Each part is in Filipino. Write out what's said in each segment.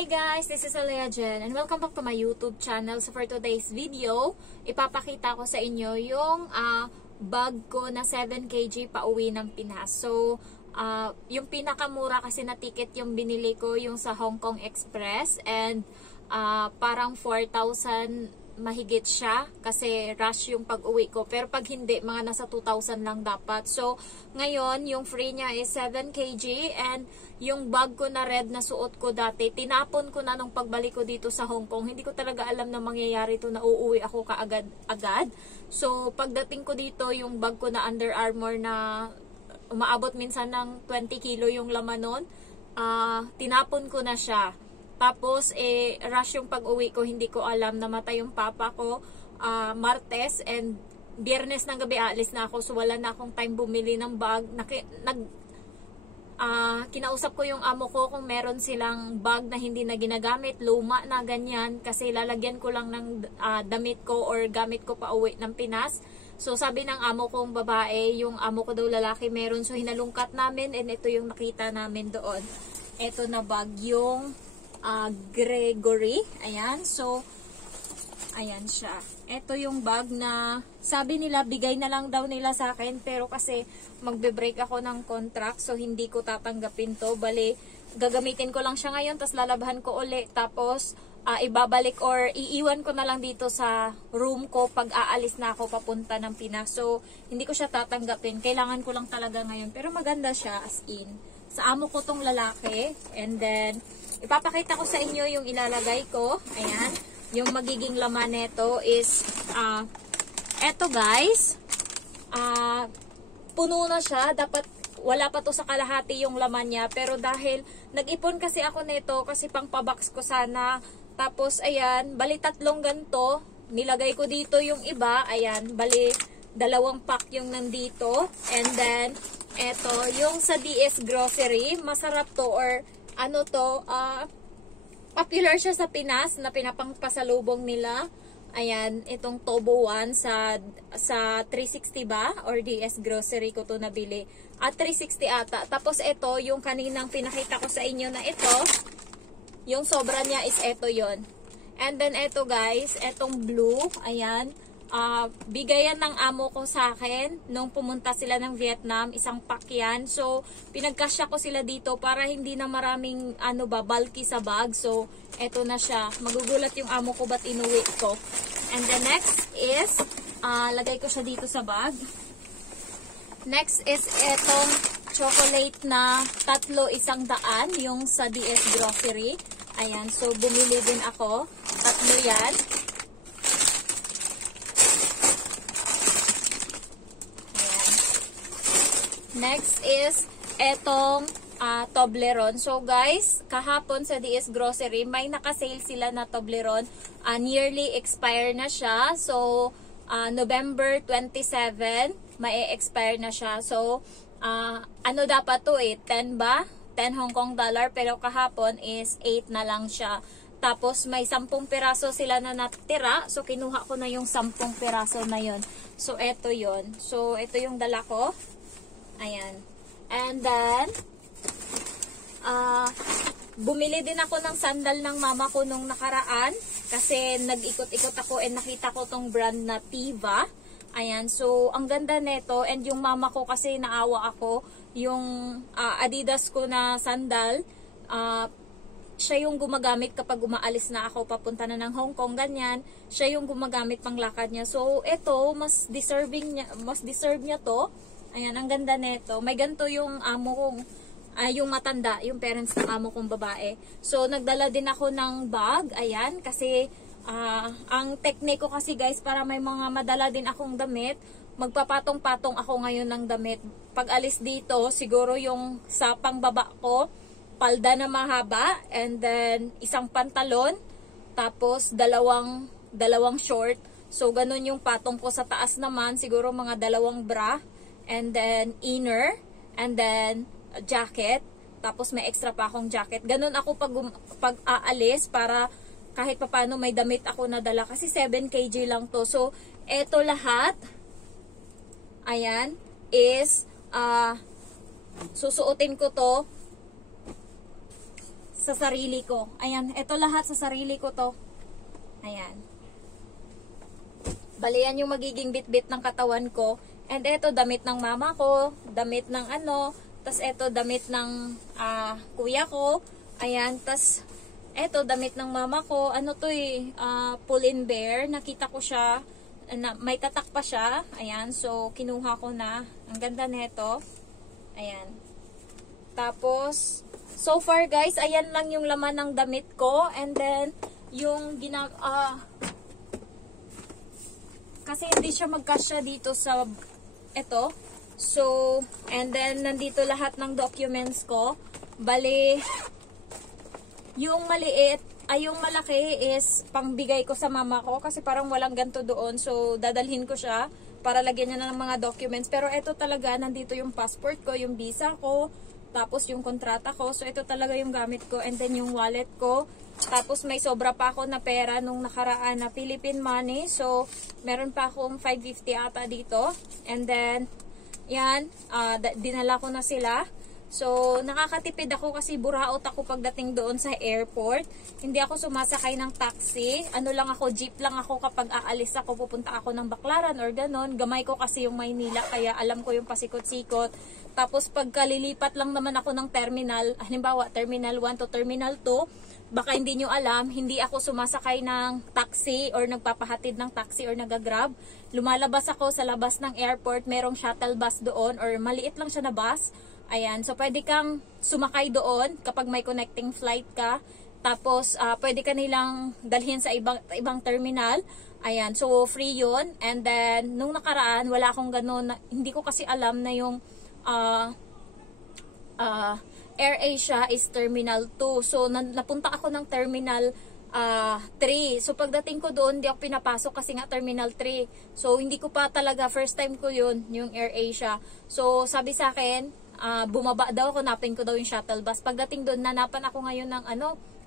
Hi guys, this is Alea Jen and welcome back to my YouTube channel. So for today's video, ipapakita ko sa inyo yung bag ko na 7 kg pa uwi ng Pinas. So yung pinakamura kasi na ticket yung binili ko yung sa Hong Kong Express and parang 4,000 mahigit siya kasi rush yung pag-uwi ko. Pero pag hindi, mga nasa 2,000 lang dapat. So, ngayon, yung free niya is 7 kg and yung bag ko na red na suot ko dati, tinapon ko na nung pagbalik ko dito sa Hong Kong. Hindi ko talaga alam na mangyayari to na uuwi ako kaagad-agad. So, pagdating ko dito, yung bag ko na Under Armour na umaabot minsan ng 20 kilo yung laman nun, tinapon ko na siya. Tapos, rush yung pag-uwi ko, hindi ko alam, namatay yung papa ko, Martes, and Biyernes ng gabi alis na ako, so wala na akong time bumili ng bag. Kinausap ko yung amo ko kung meron silang bag na hindi na ginagamit, luma na ganyan, kasi lalagyan ko lang ng damit ko or gamit ko pa uwi ng Pinas. So, sabi ng amo kong babae, yung amo ko daw lalaki meron, so hinalungkat namin, and ito yung nakita namin doon. Ito na bag, yung Gregory. Ayan. So, ayan siya. Ito yung bag na sabi nila, bigay na lang daw nila sa akin. Pero kasi magbe-break ako ng contract. So, hindi ko tatanggapin to. Bale, gagamitin ko lang siya ngayon. Tapos lalabhan ko uli. Tapos, ibabalik or iiwan ko na lang dito sa room ko pag aalis na ako papunta ng Pinas. So, hindi ko siya tatanggapin. Kailangan ko lang talaga ngayon. Pero maganda siya as in. Sa amo ko tong lalaki. And then, ipapakita ko sa inyo yung ilalagay ko. Ayan. Yung magiging laman nito is, eto guys, puno na siya. Dapat, wala pa to sa kalahati yung laman niya. Pero dahil, nag-ipon kasi ako nito kasi pang pabox ko sana. Tapos, ayan, bali 3 ganito. Nilagay ko dito yung iba. Ayan, bali 2 pack yung nandito. And then, eto, yung sa DS Grocery, masarap to or ano to, popular siya sa Pinas na pinapangpasalubong nila. Ayan, itong Tobo 1 sa 360 ba? Or DS Grocery ko to nabili. At 360 ata. Tapos ito, yung kaninang pinakita ko sa inyo na ito, yung sobra niya is ito yon. And then ito guys, etong blue, ayan. Bigayan ng amo ko sa akin nung pumunta sila ng Vietnam, isang pack yan. So, pinagkasya ko sila dito para hindi na maraming bulky sa bag. So, eto na siya. Magugulat yung amo ko ba't inuwi ko. And the next is, lagay ko siya dito sa bag. Next is etong chocolate na 3-100, yung sa DS Grocery. Ayan, so bumili din ako. 3 yan. Next is etong Toblerone. So guys, kahapon sa DS Grocery, may nakasale sila na Toblerone. Nearly expire na siya. So, November 27, may-expire na siya. So, ano dapat to 10 ba? 10 Hong Kong dollar. Pero kahapon is 8 na lang siya. Tapos, may 10 piraso sila na natira. So, kinuha ko na yung 10 piraso na yon. So, eto yon. So, ito yung dala ko. Ayan. And then, bumili din ako ng sandal ng mama ko nung nakaraan. Kasi nag-ikot-ikot ako and nakita ko tong brand na Tiva. Ayan. So, ang ganda nito. And yung mama ko kasi naawa ako. Yung Adidas ko na sandal, siya yung gumagamit kapag umaalis na ako papunta na ng Hong Kong, ganyan. Siya yung gumagamit pang lakad niya. So, ito, mas deserve niya to. Ayan, ang ganda nito. May ganito yung amo kong, yung matanda, yung parents ng amo kong babae. So, nagdala din ako ng bag. Ayan, kasi ang technique ko kasi guys, para may mga madala din akong damit, magpapatong-patong ako ngayon ng damit. Pag alis dito, siguro yung sa pangbaba ko, palda na mahaba, and then isang pantalon, tapos dalawang short. So, ganun yung patong ko sa taas naman, siguro mga 2 bra. And then, inner. And then, jacket. Tapos, may extra pa akong jacket. Ganun ako pag aalis para kahit papano may damit ako na dala. Kasi 7 kg lang to. So, eto lahat, ayan, is, susuotin ko to sa sarili ko. Ayan, ito lahat sa sarili ko to. Ayan. Bali, yan yung magiging bit-bit ng katawan ko. And ito, damit ng mama ko, damit ng ano, tas ito, damit ng kuya ko. Ayan, tas ito, damit ng mama ko. Ano to eh, pull-in bear. Nakita ko siya, may tatak pa siya. Ayan, so kinuha ko na. Ang ganda nito. Ayan. Tapos, so far guys, ayan lang yung laman ng damit ko. And then, yung kasi hindi siya magkasya dito sa ito. So, and then nandito lahat ng documents ko. Bali, yung maliit, ay yung malaki is pangbigay ko sa mama ko kasi parang walang ganto doon. So, dadalhin ko siya para lagyan niya na ng mga documents. Pero ito talaga, nandito yung passport ko, yung visa ko, tapos yung kontrata ko. So, ito talaga yung gamit ko. And then yung wallet ko. Tapos may sobra pa ako na pera nung nakaraan na Philippine money. So, meron pa akong 550 ata dito. And then, yan, dinala ko na sila. So, nakakatipid ako kasi buraot ako pagdating doon sa airport. Hindi ako sumasakay ng taxi. Ano lang ako, jeep lang ako kapag aalis ako, pupunta ako ng Baclaran or ganon. Gamay ko kasi yung Maynila, kaya alam ko yung pasikot-sikot. Tapos, pagkalilipat lang naman ako ng terminal, halimbawa, Terminal 1 to Terminal 2, baka hindi nyo alam, hindi ako sumasakay ng taxi or nagpapahatid ng taxi or nagagrab. Lumalabas ako sa labas ng airport, merong shuttle bus doon or maliit lang siya na bus. Ayan, so pwede kang sumakay doon kapag may connecting flight ka. Tapos, pwede ka nilang dalhin sa ibang terminal. Ayan, so free yun. And then, nung nakaraan, wala akong ganun. Hindi ko kasi alam na yung AirAsia is Terminal 2. So, napunta ako ng Terminal 3. So, pagdating ko doon, hindi ako pinapasok kasi nga Terminal 3. So, hindi ko pa talaga, first time ko yun, yung AirAsia. So, sabi sa akin, bumaba daw ako, napin ko daw yung shuttle bus. Pagdating doon, nanapan ako ngayon ng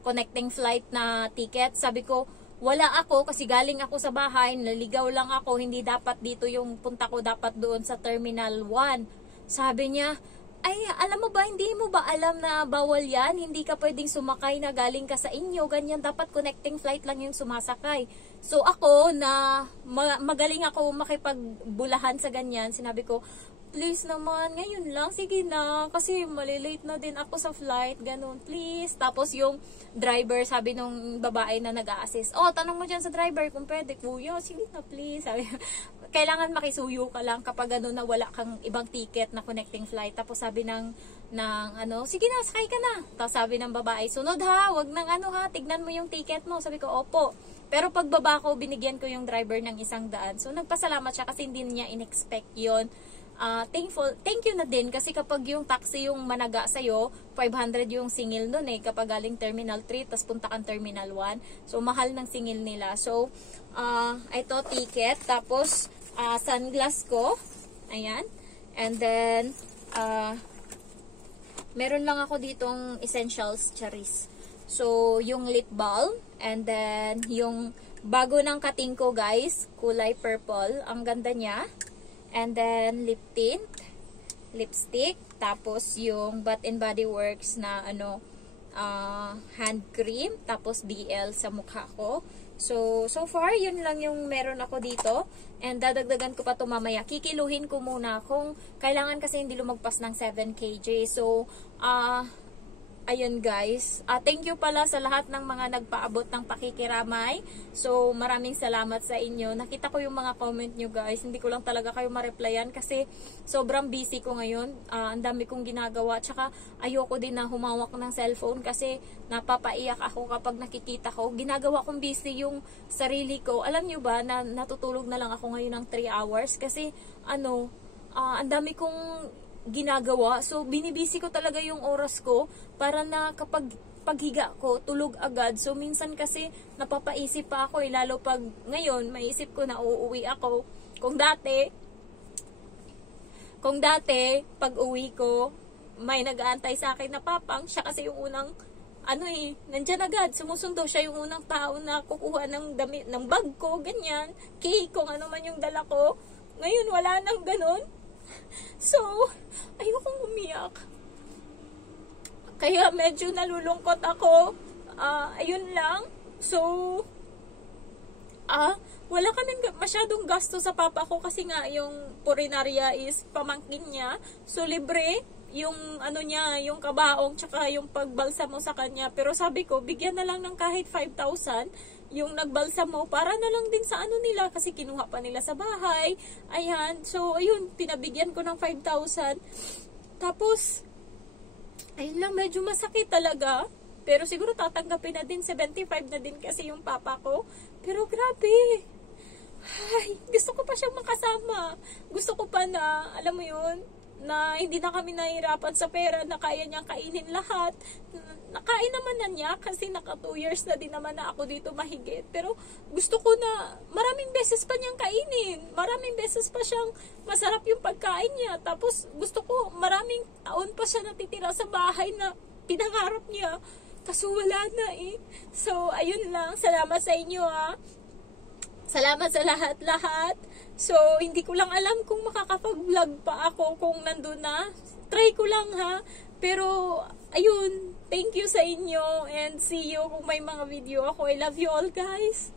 connecting flight na ticket. Sabi ko, wala ako kasi galing ako sa bahay, naligaw lang ako, hindi dapat dito yung punta ko, dapat doon sa Terminal 1. Sabi niya, ay, alam mo ba, hindi mo ba alam na bawal yan? Hindi ka pwedeng sumakay na galing ka sa inyo, ganyan, dapat connecting flight lang yung sumasakay. So ako na magaling ako makipagbulahan sa ganyan, sinabi ko, please naman, ngayon lang, sige na, kasi malilate na din ako sa flight, ganun, please. Tapos yung driver, sabi nung babae na nag-a-assist, tanong mo dyan sa driver kung pwede, kuya, sige na please. Sabi, kailangan makisuyo ka lang kapag na wala kang ibang ticket na connecting flight. Tapos sabi ng sige na, sakay ka na. Tapos sabi ng babae, sunod ha, wag nang tignan mo yung ticket mo. Sabi ko, opo. Pero pagbaba ko, binigyan ko yung driver ng 100. So nagpasalamat siya kasi hindi niya in-expect yun. Thank you na din kasi kapag yung taxi yung managa sa'yo, 500 yung singil nun kapag galing Terminal 3 tas punta kang Terminal 1, so mahal ng singil nila. So ito ticket, tapos sunglass ko, ayan, and then meron lang ako ditong essentials, charis. So yung lip balm, and then yung bago ng kating ko guys, kulay purple, ang ganda niya. And then, lip tint, lipstick, tapos yung Bath and Body Works na hand cream, tapos BL sa mukha ko. So far, yun lang yung meron ako dito. And dadagdagan ko pa ito mamaya. Kikiluhin ko muna kung kailangan kasi hindi lumagpas ng 7 kg. So, ayun guys, thank you pala sa lahat ng mga nagpaabot ng pakikiramay. So maraming salamat sa inyo. Nakita ko yung mga comment nyo guys, hindi ko lang talaga kayo ma-replyan kasi sobrang busy ko ngayon. Ang dami kong ginagawa, tsaka ayoko din na humawak ng cellphone kasi napapaiyak ako kapag nakikita ko. Ginagawa kong busy yung sarili ko. Alam nyo ba na natutulog na lang ako ngayon ng 3 hours kasi ang dami kong ginagawa. So, binibisi ko talaga yung oras ko para na kapag paghiga ko, tulog agad. So, minsan kasi napapaisip pa ako lalo pag ngayon, maisip ko na uuwi ako. Kung dati, pag uwi ko, may nag-aantay sa akin na papang, siya kasi yung unang, nandyan agad, sumusundo siya yung unang tao na kukuha ng damit, ng bag ko, ganyan, cake, kung ano man yung dala ko. Ngayon, wala nang ganun. So, ayokong umiyak. Kaya medyo nalulungkot ako. Ayun lang. So, wala kaming masyadong gasto sa papa ko kasi nga yung purinarya is pamangkin niya. So, libre yung ano niya, yung kabaong tsaka yung pagbalsamo sa kanya. Pero sabi ko, bigyan na lang ng kahit 5,000 yung nagbalsamo para na lang din sa ano nila kasi kinuha pa nila sa bahay. Ayan. So, ayun, pinabigyan ko ng 5,000. Tapos, ayun lang, medyo masakit talaga. Pero siguro tatanggapin na din, 75 na din kasi yung papa ko. Pero grabe. Ay, gusto ko pa siyang makasama. Gusto ko pa na, alam mo yun, na hindi na kami nahihirapan sa pera, na kaya niyang kainin lahat. Nakain naman na niya kasi naka 2 years na din naman na ako dito mahigit. Pero gusto ko na maraming beses pa niyang kainin. Maraming beses pa siyang masarap yung pagkain niya. Tapos gusto ko maraming taon pa siya natitira sa bahay na pinangarap niya. Kaso wala na eh. So, ayun lang. Salamat sa inyo Salamat sa lahat-lahat. So, hindi ko lang alam kung makakapag-vlog pa ako kung nandun na. Try ko lang Pero, ayun. Thank you sa inyo and see you kung may mga video ako. I love you all guys.